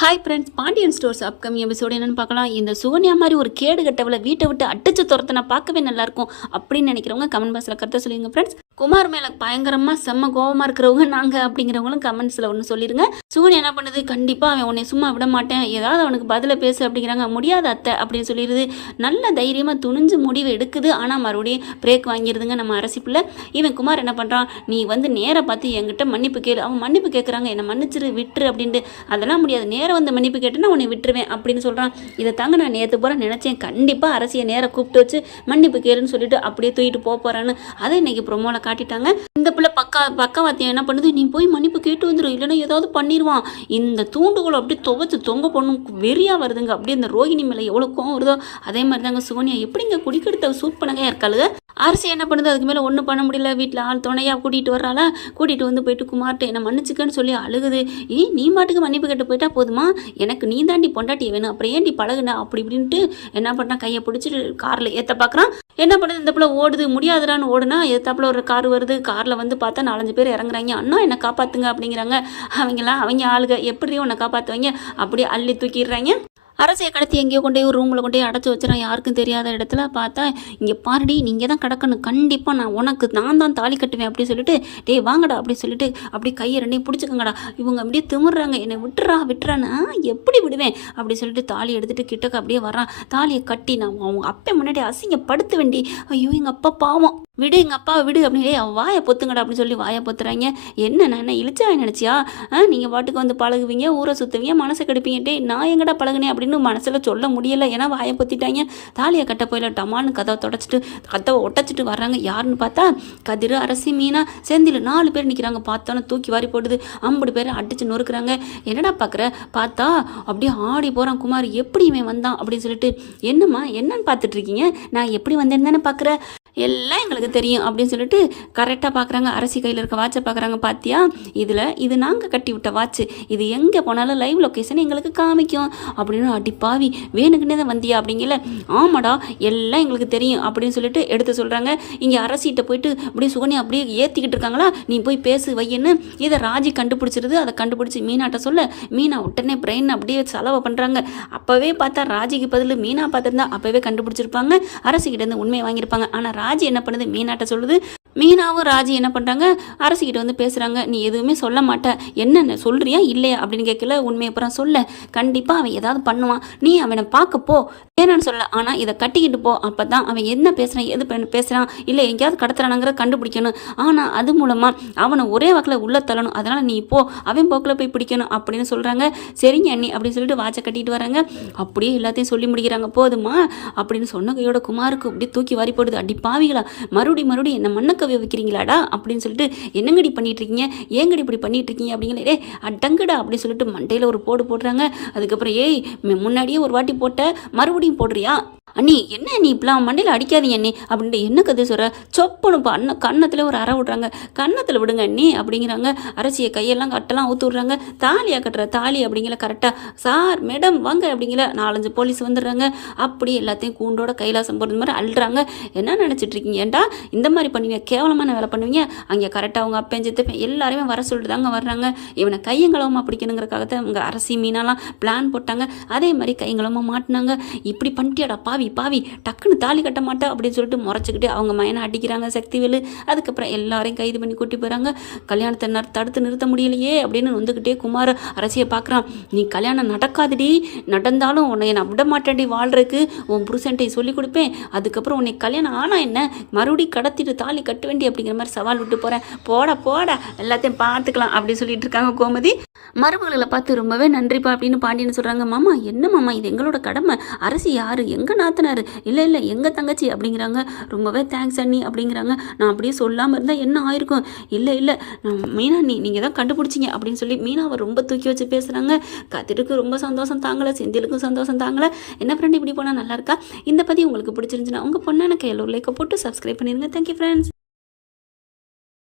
Hi friends Pandian stores upcoming episode என்னென்னு பார்க்கலாம். இந்த சுகன்யா மாதிரி ஒரு கேடு கட்டவளை வீட்டை விட்டு அடிச்சு துரத்தினா பார்க்கவே நல்லா இருக்கும். அப்படின்னு நினைக்கிறவங்க கமெண்ட் பாக்ஸில் கருத்தை சொல்லுங்கள் ஃப்ரெண்ட்ஸ் குமார் மேலே பயங்கரமாக செம்ம கோவமாக இருக்கிறவங்க நாங்கள் அப்படிங்கிறவங்களும் கமெண்ட்ஸில் ஒன்று சொல்லிடுங்க சுகன்யா என்ன பண்ணுது? கண்டிப்பாக அவன் உன்னை சும்மா விட மாட்டேன். ஏதாவது அவனுக்கு பதிலை பேசு அப்படிங்கிறாங்க. முடியாத அத்தை அப்படின்னு சொல்லிடுது. நல்ல தைரியமாக துணிஞ்சு முடிவு எடுக்குது. ஆனால் மறுபடியும் பிரேக் வாங்கிடுதுங்க நம்ம அரசி பிள்ளை. இவன் குமார் என்ன பண்ணுறான் நீ வந்து நேராக பார்த்து என்கிட்ட மன்னிப்பு கேளு. அவன் மன்னிப்பு கேட்குறாங்க என்னை மன்னிச்சிரு விட்டுரு அப்படின்ட்டு. அதெல்லாம் முடியாது. நேராக வந்து மன்னிப்பு கேட்டுன்னா உன்னை விட்டுருவேன் அப்படின்னு சொல்கிறான் இதை தாங்க நான் நேற்று போகிற நினச்சேன். கண்டிப்பாக அரசியை நேராக கூப்பிட்டு வச்சு மன்னிப்பு கேளுன்னு சொல்லிட்டு அப்படியே தூக்கிட்டு போக போகிறான்னு அதை இன்னைக்கு ப்ரொமோவில் காட்டிட்டாங்க. இந்த பிள்ளை பக்கா பக்கவாத்தியம் என்ன பண்ணுது? நீ போய் மன்னிப்பு கேட்டு வந்துடும் இல்லைன்னா ஏதாவது பண்ணிடுவான் இந்த தூண்டுகோலை அப்படியே துவைச்சு தொங்க பண்ணும் வெறியாக வருதுங்க. அப்படியே இந்த ரோகிணி மேலே எவ்வளோ கோவம் வருதோ அதே மாதிரி தாங்க சுகன்யா. எப்படிங்க குடிக்கெடுத்த சூட் பண்ணங்க இருக்காளுங்க அரசு என்ன பண்ணுது? அதுக்கு மேலே ஒன்றும் பண்ண முடியல. வீட்டில் ஆள் துணையாக கூட்டிகிட்டு வர்றாளா? கூட்டிகிட்டு வந்து போயிட்டு குமார்ட்டு என்னை மன்னிச்சுக்கன்னு சொல்லி அழுகுது. ஏ நீ மாட்டுக்கு மன்னிப்பு கேட்டு போயிட்டா போதுமா? எனக்கு நீ தாண்டி பொண்டாட்டி வேணும். அப்புறம் ஏன்டி பழகுன? அப்படி இப்படின்ட்டு என்ன பண்ணா கையை பிடிச்சிட்டு காரில் ஏற்ற பார்க்குறான் என்ன பண்ணுது? இந்த பிள்ளை ஓடுது. முடியாதுடான்னு ஓடுனா எதாப்புல ஒரு கார் வருது. காரில் வந்து பார்த்தா நாலஞ்சு பேர் இறங்குறாங்க. அண்ணா என்னை காப்பாற்றுங்க அப்படிங்கிறாங்க. அவங்களாம் அவங்க ஆளுக எப்படி உன்னை காப்பாற்றுவாங்க அப்படியே அள்ளி தூக்கிடுறாங்க. அரசியை கடத்தி எங்கேயோ கொண்டு போய் ஒரு ரூமில் கொண்டு போய் அடைச்சி வச்சுறான் யாருக்கும் தெரியாத இடத்துல பார்த்தா இங்கே பாருடி நீங்கள் தான் கிடக்கணும். கண்டிப்பாக நான் உனக்கு நான் தான் தாலி கட்டுவேன் அப்படின்னு சொல்லிட்டு டேய் வாங்கடா அப்படி சொல்லிட்டு அப்படியே கையை ரெண்டையும் பிடிச்சிக்கங்கடா. இவங்க அப்படியே திமிர்றாங்க. என்னை விட்டுறா விட்டுறானா எப்படி விடுவேன்? அப்படி சொல்லிட்டு தாலி எடுத்துட்டு கிட்டக்க அப்படியே வரான் தாலியை கட்டி நான் அவங்க அப்பே முன்னாடி அசிங்கப்படுத்த வேண்டி ஐயோ எங்கள் அப்பா பாவம். விடு எங்கள் அப்பாவை விடு அப்படின்னு அவன் வாயை பொத்துங்கடா அப்படின்னு சொல்லி வாயை பொத்துறாங்க. என்ன நான் என்ன இழிச்சா நினச்சியா? நீங்கள் பாட்டுக்கு வந்து பழகுவீங்க ஊரை சுற்றுவீங்க மனசை கெடுப்பீங்க. டேய் நான் எங்கடா பழகுனேன் அப்படின்னு மனசில் சொல்ல முடியல. ஏன்னா வாயை பற்றிட்டாங்க தாலியை கட்ட போயில டமான்னு கதவை தொடச்சிட்டு கதவை ஒட்டச்சிட்டு வர்றாங்க. யாருன்னு பார்த்தா கதிர் அரசி மீனா செந்தில் நாலு பேர் நிற்கிறாங்க பார்த்தோன்னே தூக்கி வாரி போடுது. ஐம்பது பேர் அடிச்சு நொறுக்குறாங்க. என்னடா பார்க்குற பார்த்தா அப்படியே ஆடி போகிறான் குமார். எப்படி இவன் வந்தான் அப்படின்னு சொல்லிட்டு என்னம்மா என்னன்னு பார்த்துட்ருக்கீங்க நான் எப்படி வந்தேன்னு தானே பார்க்குறேன் எல்லாம் எங்களுக்கு தெரியும் அப்படின்னு சொல்லிட்டு கரெக்டாக பார்க்குறாங்க அரசி கையில் இருக்க வாட்சை பார்க்குறாங்க பார்த்தியா இதில் இது நாங்கள் கட்டி விட்ட வாட்ச் இது எங்கே போனாலும் லைவ் லொக்கேஷன் எங்களுக்கு காமிக்கும். அப்படின்னு அடி பாவி வேணுக்குன்னே தான் வந்தியா அப்படிங்கல. ஆமாடா எல்லாம் எங்களுக்கு தெரியும் அப்படின்னு சொல்லிட்டு எடுத்து சொல்கிறாங்க இங்கே அரசிகிட்ட போயிட்டு அப்படியே சுகன்யா அப்படியே ஏற்றிக்கிட்டு இருக்காங்களா? நீ போய் பேசு வையன்னு. இதை ராஜி கண்டுபிடிச்சிருது. அதை கண்டுபிடிச்சி மீனாட்ட சொல்ல மீனா உடனே பிரெயின் அப்படியே செலவு பண்ணுறாங்க அப்போவே பார்த்தா ராஜிக்கு பதில் மீனா பார்த்துருந்தா அப்போவே கண்டுபிடிச்சிருப்பாங்க. அரசிக்கிட்ட இருந்து உண்மையை வாங்கியிருப்பாங்க. ஆனால் ராஜி என்ன பண்ணுது? மீனாட்ட சொல்லுது மீனாவும் ராஜி என்ன பண்ணுறாங்க அரசிக்கிட்ட வந்து பேசுகிறாங்க நீ எதுவுமே சொல்ல மாட்ட. என்னென்ன சொல்கிறியா இல்லையா? அப்படின்னு கேட்கல. உண்மையை அப்புறம் சொல்ல. கண்டிப்பாக அவன் ஏதாவது பண்ணுவான். நீ அவனை பார்க்க போ. வேணான்னு சொல்ல ஆனால் இதை கட்டிக்கிட்டு போ. அப்போ தான் அவன் என்ன பேசுகிறான் எது பேசுகிறான் இல்லை எங்கேயாவது கடத்துறானுங்கிற கண்டுபிடிக்கணும். ஆனால் அது மூலமாக அவனை ஒரே வாக்கில் உள்ள தள்ளணும். அதனால் நீ போ அவன் போக்கில் போய் பிடிக்கணும் அப்படின்னு சொல்கிறாங்க சரிங்க அண்ணி அப்படின்னு சொல்லிட்டு வாட்சை கட்டிட்டு வராங்க. அப்படியே எல்லாத்தையும் சொல்லி முடிக்கிறாங்க. போதுமா? அப்படின்னு சொன்ன கையோட குமாருக்கு அப்படியே தூக்கி வாரி போடுது. அடி பாவிகளா மறுபடி மறுபடி என்ன மண்ணக்கவி வைக்கிறீங்களாடா? அப்படின்னு சொல்லிட்டு என்னங்கடி பண்ணிட்டு இருக்கீங்க ஏங்கடி இப்படி பண்ணிட்டு இருக்கீங்க அப்படிங்கிற ஏ அடங்குடா அப்படின்னு சொல்லிட்டு மண்டையில் ஒரு போடு போடுறாங்க. அதுக்கப்புறம் ஏய் முன்னாடியே ஒரு வாட்டி போட்ட மறுபடியும் போடுறியா? அண்ணி என்ன நீ இப்பெல்லாம் மண்டையில் அடிக்காதீங்க அண்ணி அப்படின்ட்டு என்ன கதை சொல்கிற சொப்பனு இப்போ அண்ணன் கன்னத்தில் ஒரு அறை விட்றாங்க. கன்னத்தில் விடுங்க அண்ணி அப்படிங்கிறாங்க. அரசியை கையெல்லாம் கட்டெல்லாம் ஊற்று விட்றாங்க. தாலியாக கட்டுற தாலி அப்படிங்கிற கரெக்டாக சார் மேடம் வாங்க அப்படிங்கிற நாலஞ்சு போலீஸ் வந்துடுறாங்க. அப்படி எல்லாத்தையும் கூண்டோட கைலாசம் போகிறது மாதிரி அழுறாங்க என்ன நினச்சிட்டு இருக்கீங்க ஏன்டா இந்த மாதிரி பண்ணுவீங்க? கேவலமான வேலை பண்ணுவீங்க? அங்கே கரெக்டாக அவங்க அப்பன் சித்தப்பேன். எல்லாருமே வர சொல்லிட்டு தாங்க வர்றாங்க. இவனை கையங்களவமாக பிடிக்கணுங்கிறக்காக தான் அவங்க அரசி மீனாலாம் பிளான் போட்டாங்க. அதே மாதிரி கைங்களவமாக மாட்டினாங்க. இப்படி பண்ணிட்டியாடா பாவி? பாவி டக்குன்னு தாலி கட்ட மாட்டா அப்படின்னு சொல்லிட்டு முறைச்சிக்கிட்டு அவங்க மயனை அடிக்கிறாங்க சக்திவேலு. அதுக்கப்புறம் எல்லாரையும் கைது பண்ணி கூட்டி போகிறாங்க கல்யாணத்தை நர் தடுத்து நிறுத்த முடியலையே அப்படின்னு வந்துக்கிட்டே குமார அரசியை பார்க்குறான். நீ கல்யாணம் நடக்காதுடி நடந்தாலும் உன்னை நான் விட மாட்டேன்டி வாழ்றதுக்கு. உன் புருஷன்ட்டை சொல்லி கொடுப்பேன். அதுக்கப்புறம் உன்னை கல்யாணம் ஆனால் என்ன? மறுபடியும் கடத்திட்டு தாலி கட்ட வேண்டி அப்படிங்கிற மாதிரி சவால் விட்டு போகிறேன் போட போட எல்லாத்தையும் பார்த்துக்கலாம் அப்படின்னு சொல்லிட்டு இருக்காங்க கோமதி. மருமகளை பார்த்து ரொம்பவே நன்றிப்பா அப்படின்னு பாண்டியன் சொல்கிறாங்க மாமா என்ன மாமா? இது எங்களோட கடமை. அரசு யார்? எங்கே எங்கள் நாத்தனார் இல்லை இல்லை எங்கள் தங்கச்சி? அப்படிங்கிறாங்க. ரொம்பவே தேங்க்ஸ் அண்ணி அப்படிங்கிறாங்க. நான் அப்படியே சொல்லாமல் இருந்தால் என்ன ஆயிருக்கும்? இல்லை இல்லை மீனா நீ நீங்கள் தான் கண்டுபிடிச்சிங்க அப்படின்னு சொல்லி மீனாவை ரொம்ப தூக்கி வச்சு பேசுகிறாங்க கதிருக்கு ரொம்ப சந்தோஷம் தாங்கலை செந்திலுக்கும் சந்தோஷம் தாங்கலை. என்ன ஃப்ரெண்ட் இப்படி போனால் நல்லா இருக்கா? இந்த பதி உங்களுக்கு பிடிச்சிருந்துச்சுன்னா உங்கள் பொண்ணான கையில் ஒரு லைக்கை போட்டு சப்ஸ்கிரைப் பண்ணிடுங்க தேங்க்யூ ஃப்ரெண்ட்ஸ்